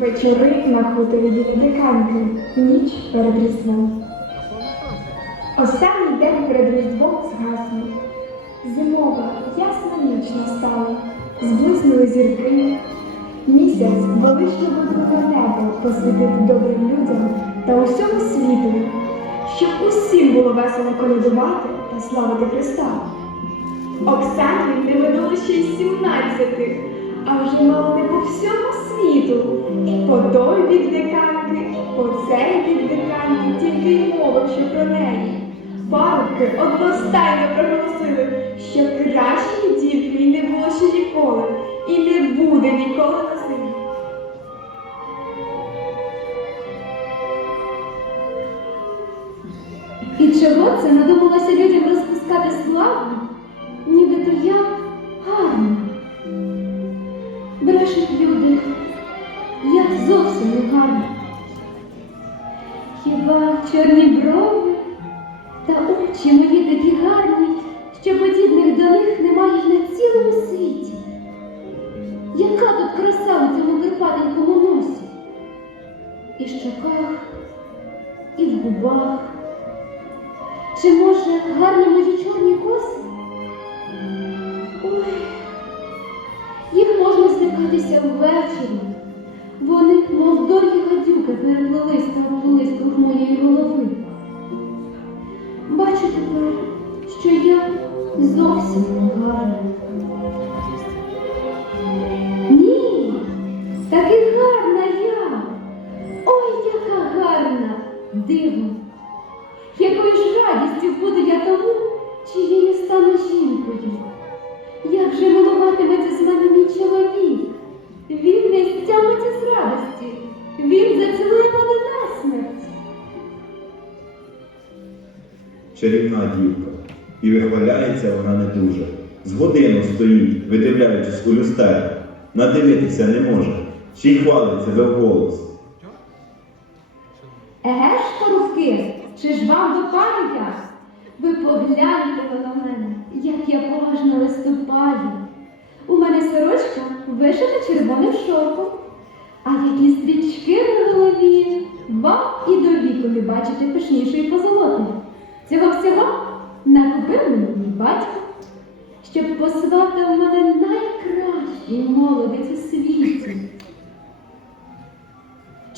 Вечори на хуторі біля диканьки, ніч перед різдвом. Останній день перед різдвом згаснув. Зимова, ясна ніч настала, зблиснули зірки. Місяць велично викликав небо посвятити добрим людям та усьому світу, щоб усім було весело колядувати та славити Христа. Оксані не видало ще й сімнадцяти, а вже мало по всьому світу. І по той бік диканки, і по цей бік диканки, тільки й що про неї. Парубки одностайно проголосили, що кращої дівки не було ще ніколи, і не буде ніколи на землі. І чого це надумалося людям розпускати славу? Нібито я щоках, і в губах. Чи може гарні мої чорні коси? Ой, їх можна злякатися ввечері. Вони, мов довгі гадюки, та обвелись круг моєї голови. Бачу тепер, що я зовсім не гарна. Диво! Якою ж радістю буду я тому, чиєю стану жінкою. Як же милуватиметься з мене мій чоловік? Він не стямиться з радості, він зацілує мене насмерть. чарівна дівка, і вихваляється вона не дуже. З годину стоїть, видивляючись у люстерку, надивитися не може, ще й хвалить себе вголос. Еге ж вам до пані я? Ви погляньте на мене, як я поважно виступаю. У мене сорочка вишита червоним шовком, а які стрічки на голові, вам і до віку не бачите пишнішої позолоти. Цього всього накупив мені мій батько, щоб посватав мене найкращий молодець у світі.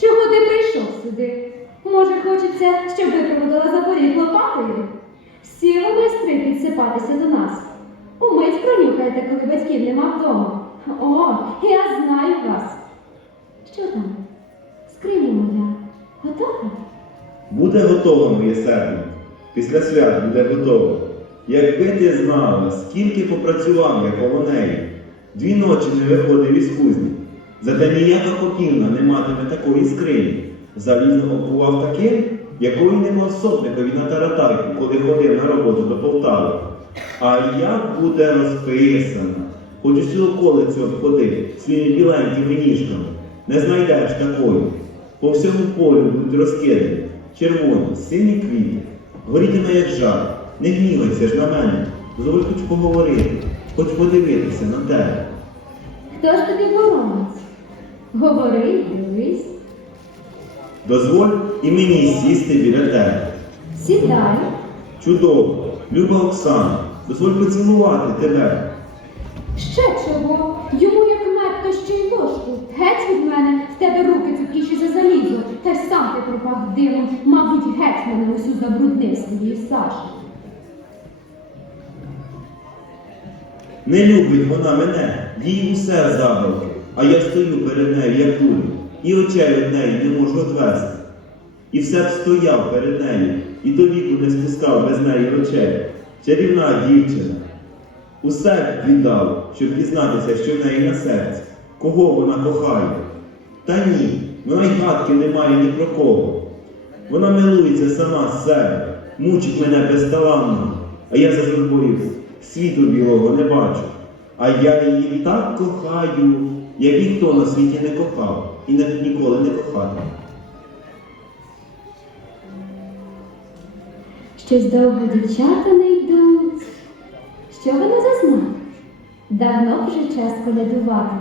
Чого ти прийшов сюди? Може, хочеться, щоб ви проводили за поріг лопатою? Сіли майстри підсипатися до нас. Умить пронюхайте, коли батьків нема вдома. О, я знаю вас. Що там? Скриня моя. Готова? Буде готова моє серденько, після свят буде готово. Якби ти знала, скільки попрацював я коло неї, дві ночі не виходив із кузні. Зате ніяка поківна не матиме такої скрині. Залізно обував таким, якої не мав сотникові на таратайку, коли ходив на роботу до Полтави. А як буде розписана, хоч усю околицю обходи своїми біленькими ніжками, не знайдеш такої. По всьому полю будуть розкидані, червоні, сині квіти, горітиме як жар, не гнівайся ж на мене, дозволь хоч поговорити, хоч подивитися на тебе. Хто ж тобі боронець? Говори, дивись. Дозволь і мені сісти біля тебе. Сідай. Чудово, люба Оксана, дозволь поцілувати тебе. Ще чого? Йому як медто ще й ложку. Геть від мене, в тебе руки цупкіші за залізо, та й сам ти пропах димом, мабуть, геть мене усю забруднив своєю Сашею. Не любить вона мене, їй усе забавки, а я стою перед нею, як дурень, і очей від неї не можу відвести. І все б стояв перед нею, і до не спускав без неї очей. Чарівна дівчина. Усе віддав, щоб дізнатися, що в неї на серці, кого вона кохає. Та ні, вона й гадки не має ні про кого. Вона милується сама з себе, мучить мене безталанно, а я за журбою світу білого не бачу. А я її так кохаю, як ніхто на світі не кохав і не, ніколи не кохатиме. Щось довго дівчата не йдуть. Що вона зазнати? Давно вже час колядувати.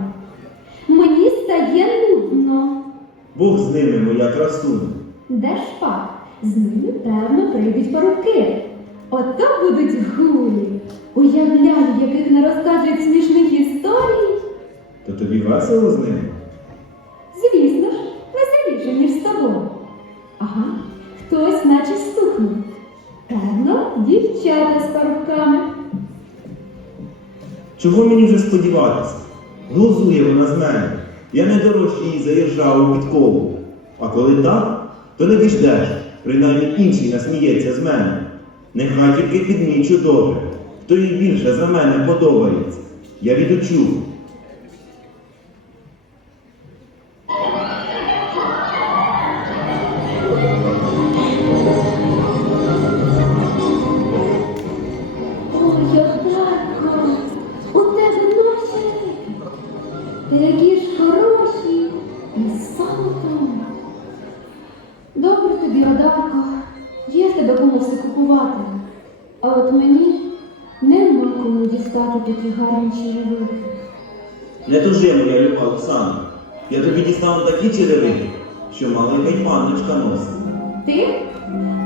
Мені стає нудно. Бог з ними, моя красуня. Де ж пак? З ними, певно, прийдуть парубки. Ото будуть гулі. Уявляю, яких не розкажуть смішних історій. То тобі весело з ними? Дівчата з парубками. Чого мені вже сподіватися? Глузує вона з мене. Я не дорожче їй за іржаву підкову. А коли так, то не діждеш, принаймні інший насміється з мене. Нехай тільки підмічу добре, хто їй більше за мене подобається. Я відучу. Кому все купувати. А от мені нема кому дістати такі гарні черевики. Не тужи, моя люба Оксана. Я тобі дістану такі черевики, що маленька й панночка носить. Ти?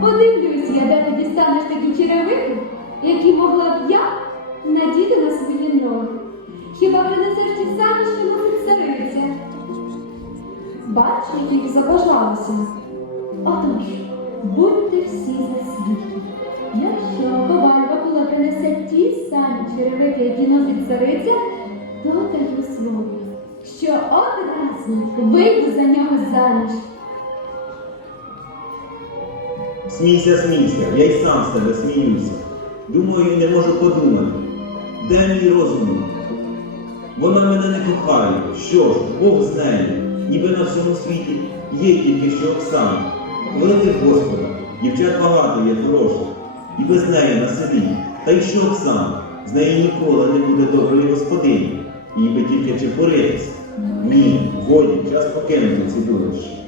Подивлюсь я, де ти дістанеш такі черевики, які могла б я надіти на свої ноги. Хіба принесеш ті самі, що носить цариця? Бач, яких забажалося. Отож, будьте всі за світлі. Якщо ковальба була принесе ті самі черевики, які носить цариця, то даю слово, що одразу вийду за нього заміж. Смійся, смійся, я й сам з тебе сміюся. Думаю, не можу подумати. Де мій розум? Вона мене не кохає. Що ж, Бог з нею. Ніби на всьому світі є тільки що Оксана. Великий Господа, дівчат багато є хороших. І без неї на селі. Та й що сам, З неї ніколи не буде доброї господині. Їй би тільки чепуритись. Ні, годі, час покинути ці дурощі.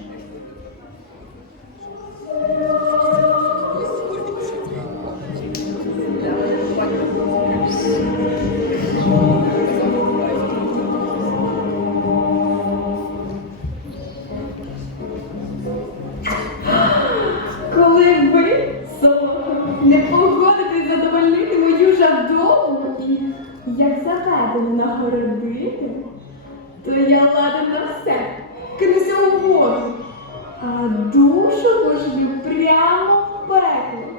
Ладен на все, кинуся у воду, а душу пошлю прямо в пекло.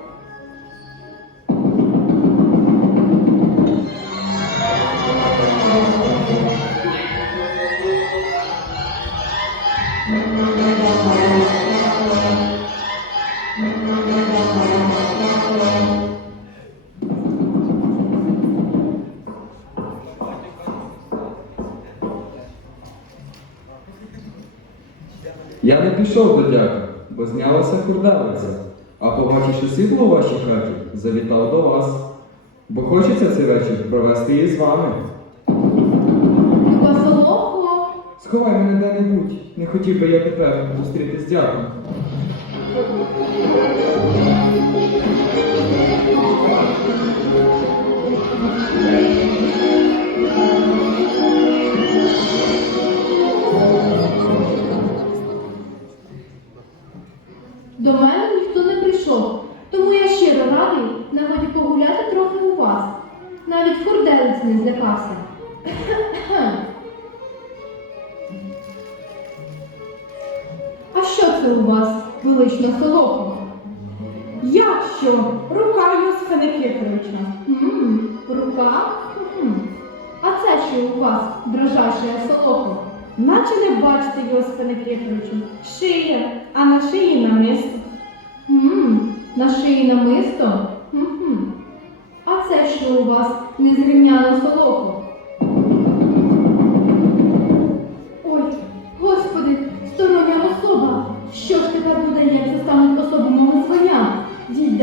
Я не пішов до дяка, бо знялася курдавиця, а побачивши сідло у вашій хаті, завітав до вас. Бо хочеться цей вечір провести її з вами. Сховай мене де-небудь, не хотів би я тепер зустріти з дяком. А у вас, велична солоха? Як що? Рука Йосифа Никифоровича. М, Рука? Мгм. А це що у вас, дрожаща солоха? Наче не бачите Йосифа Никифоровича. Шия, а на шиї намисто. М, На шиї намисто? Мгм. А це що у вас, незрівняна солоха?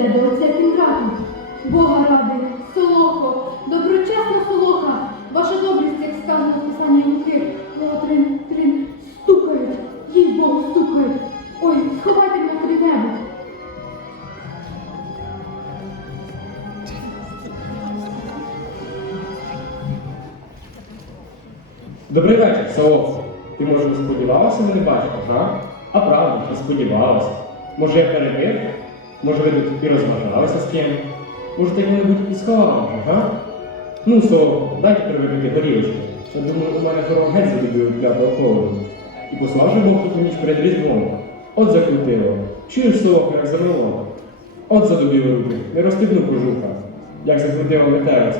До оця кінкату. Бога ради, солохо, доброчесна солоха, ваша добрість, як сказано в писанні Луки, трин, трин, стукають, їй Богу стукають. Ой, сховайте мене куди-небудь. Добрий вечір, Саофо. Ти, може, не сподівалася мене бачити, га? А правда, не сподівалася. Може, я перебив? Може, ви тут і розважалися з ким? Може, ти коли-небудь і сховала вже, га? Ну, со, дайте привикати горілочки. Що думаю, у мене хором геть задобив клятого холоду. І послав же Бог тут ніч перед різдвом. От закрутило. Чуєш совок, як замело. От задобіли руки, не розстебну кожуха, як закрутило метелиця.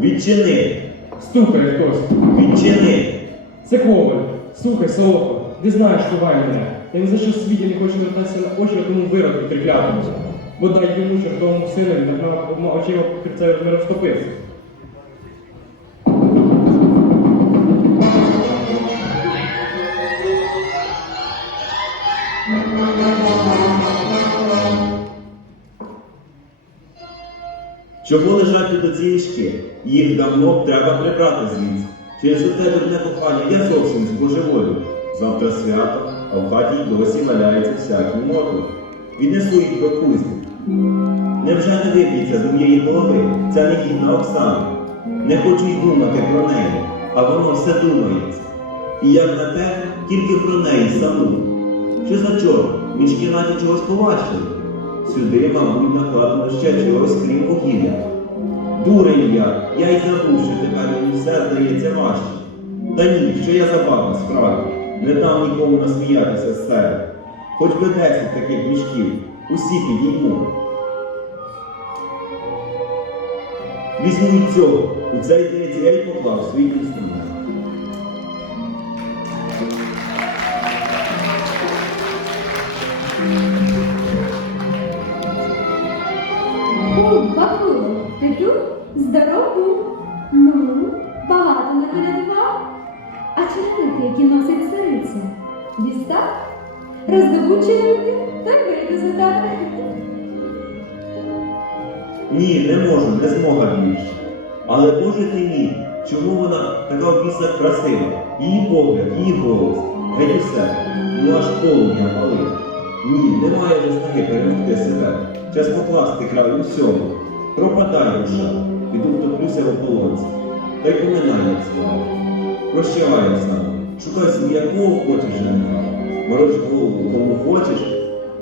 Відчини! Стукає хтось. Відчини! Це коваль. Слухай, Солохо, ти знаєш, ховай мене. Я ні за що в світі не хочу вертатися на очі тому вироку триклятому. Бо дай йому чортовому синові нагнав обома очима не розтопився. Чого лежать тут оці мішки? Їх давно треба прибрати звідси. Через оте дурне кохання. Завтра свято, а в хаті й досі валяється всякий мотлох. Віднесу їх до кузні. Невже не вип'ється з моєї голови ця негідна Оксана? Не хочу й думати про неї, а воно все думається. І як на те, тільки про неї саму. Що за чорт? Мішки наче чогось поважчили. Сюди, мабуть, накладено ще чогось крім вугілля. Дурень я, я й забув, що тепер мені все здається важче. Та ні, що я забава, справді, не дам нікому насміятися з себе. Хоч би десять таких мішків, усі підійму. Візьму цього, у цей здається, я й поклав свій інструмент. О, бабуло, ти тут? Здоров Роздобув черевики, та й вийду за тебе. Ні, не можу, не змога більше. Але Боже ти мій, чому вона така в красива? Її погляд, її голос, геть усе, ну аж полум'я палить. Ні, немає вже снаги перемогти себе. Час покласти край усьому. Пропадай душа, піду втоплюся в ополонці. Та й поминай як слава. Прощавай, Оксана, шукай собі якого хочеш жениха. Голову кому хочеш,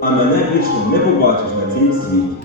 а мене більше не побачиш на цій світі.